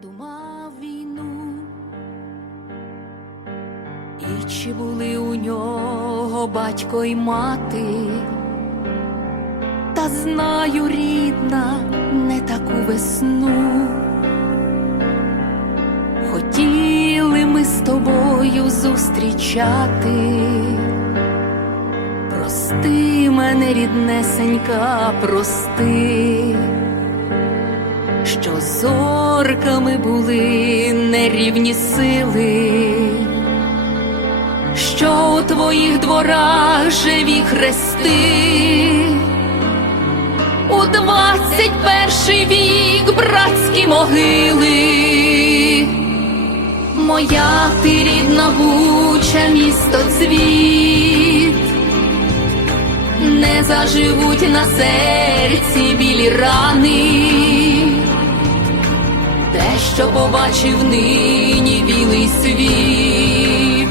придумав війну, і чи були у нього батько й мати, та знаю, рідна, не таку весну. Хотіли ми з тобою зустрічати. Прости мене, ріднесенька, прости, що зорками були нерівні сили, що у твоїх дворах живі хрести, у двадцять перший вік братські могили. Моя ти рідна буча, місто цвіт, не заживуть на серці білі рани, що побачив нині білий світ,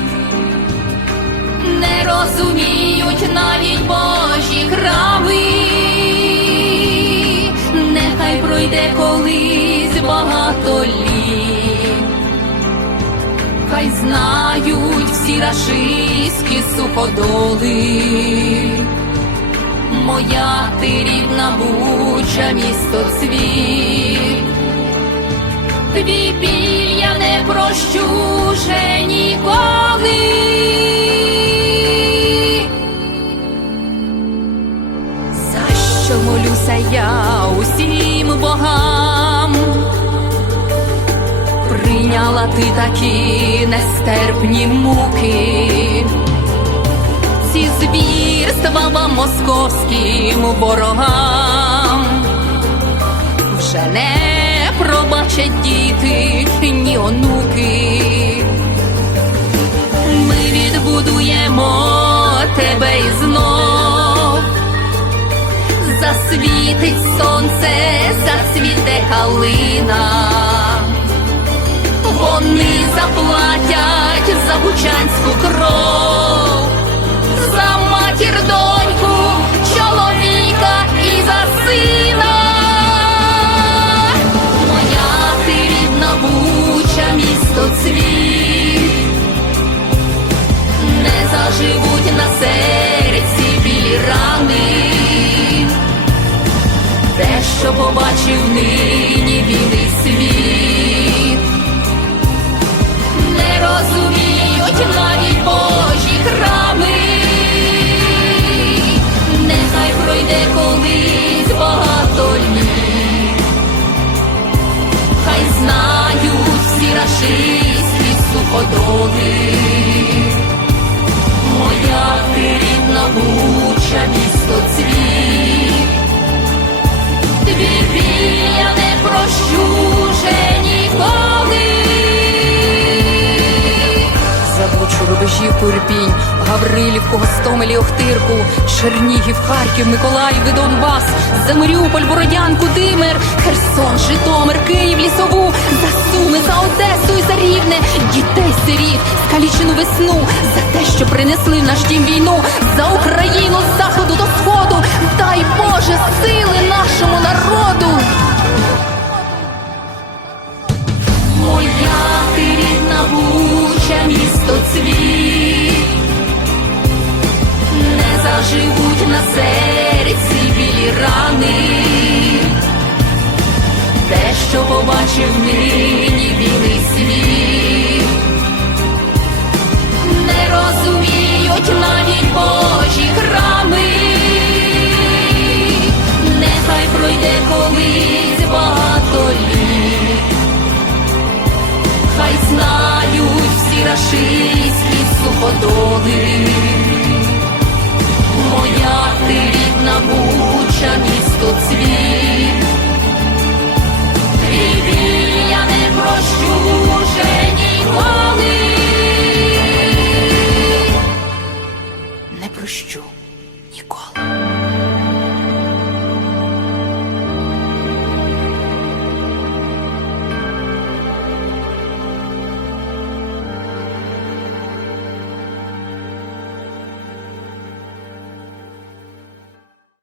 не розуміють навіть Божі храми, нехай пройде колись багато літ. Хай знають всі рашистські суходоли, моя ти рідна буча, місто цвіт, твій біль я не прощу вже ніколи. За що молюся я усім богам? прийняла ти такі нестерпні муки, ці звірства вам московським ворогам вже не пробачать діти ні онуки. Ми відбудуємо тебе і знов. Засвітить сонце, зацвіте калина. Вони заплатять суходоли, моя ти рідна буча, місто цвіт, твій я не прощу вже ніколи. Забучу рубежів Курпінь, Гаврилівку, Гостомелі, Охтирку, Чернігів, Харків, Миколаїв і Донбас, за Маріуполь, Бородянку, Димир, Херсон, Житомир, Київ, Лісову, за Суми, за Одесу і за Рівне, дітей сиріт, скалічену весну, за те, що принесли в наш дім війну, за Україну з заходу до сходу, дай Боже сили нашому народу. Моя ти рідна буча, місто цвіт, не заживуть на серці білі рани, те, що побачив нині білий світ, суходоли, моя ти рідна буча, місто цвіт, Твій я не прощу вже ніколи, не прощу ніколи.